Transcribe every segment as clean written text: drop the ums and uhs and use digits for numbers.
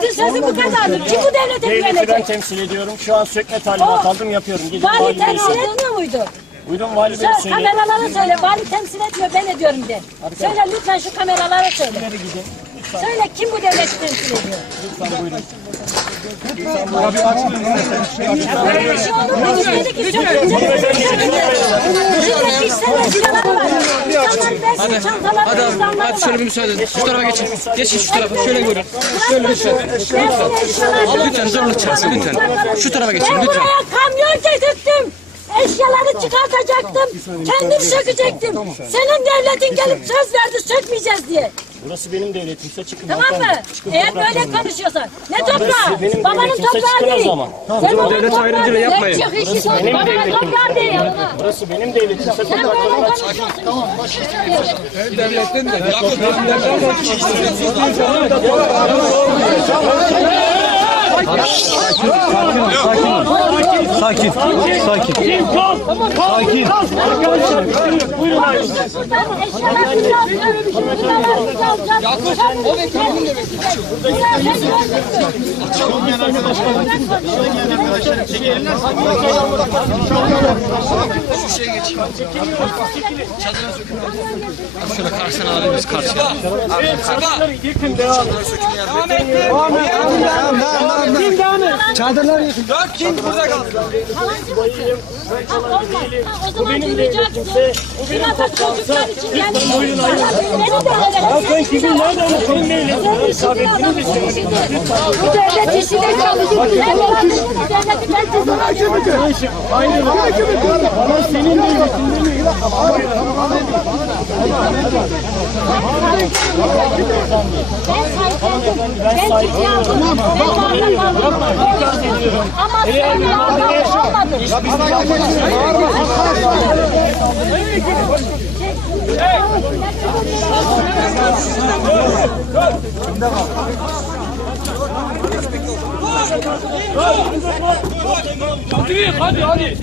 devletin sözü bu kadardır. Kim bu devlete Devleti ben güvenecek? temsil ediyorum. Şu an sökme talimat aldım, yapıyorum. Gidin Vali temsil etmiyor muydu? Buyurun vali bey Söyle, söyle. kameralara söyle. Vali temsil etmiyor, ben ediyorum de. Söyle lütfen şu kameralara söyle. Gidin. Söyle kim bu devleti temsil ediyor? Lütfen buyurun. Böyle bir şey olur mu? Biz dedik ki sökülecek. Bizde kişisel eşyalar var. İnsanlar versin çantalarını, cüzdanları var. Hadi şöyle bir müsaade edin. Şu tarafa geçin. Geçin şu tarafa. Şöyle buyurun. Şöyle lütfen. Lütfen zorluk çıksın lütfen. Şu tarafa geçin Ben lütfen. buraya kamyon getirttim. Eşyaları çıkartacaktım. Kendim sökecektim. Senin devletin gelip söz verdi sökmeyeceğiz diye. Burası benim devletimse çıkın. Tamam mı? Eğer böyle konuşuyorsan. Ne toprağı? benim Babanın devletimse toprağı çıkın o değil. zaman. Sen babanın devlet toprağı ayrımcılığı değil. yapmayın. Benim Babanın devletim. toprağı değil. Burası benim devletimse Sen böyle topraklarım açık. konuşuyorsun. Devletten de. Sakin. Sakin. Sakin. Arkadaşlar buyurun ayrılın. Şöyle karşısına alayım biz karşıya. Yıkın devam et. Çadırlar yakın. Bu benim devletimse, bu benim toprağımsa, lütfen buyurun ayrılın. Sen kimin nerede ama senin devletin isabetini düşünün. Bu devlet işine çalışıyor. Devleti ben Ayrılın. Ama senin devletin değil mi? Ben ciddi aldım. Ben varlık aldım. Ama sen varlık olmadın. Hadi.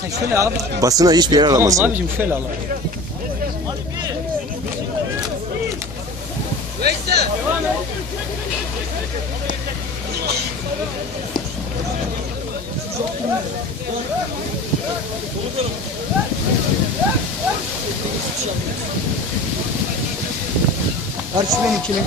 Sen şöyle al. Basına hiçbir yer alamasın. Tamam abicim şöyle al. Karşı benimkinin.